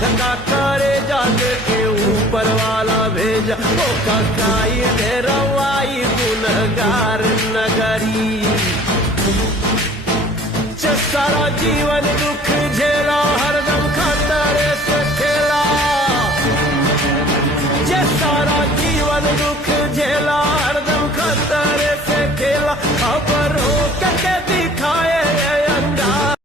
धका करे जाके के ऊपर वाला भेजा ओ ककाई दे रवाई गुनहगार नगरी सारा जीवन दुख झेला हरदम खतरे से खेला जे सारा जीवन दुख झेला हरदम खतरे से खेला खबर हो के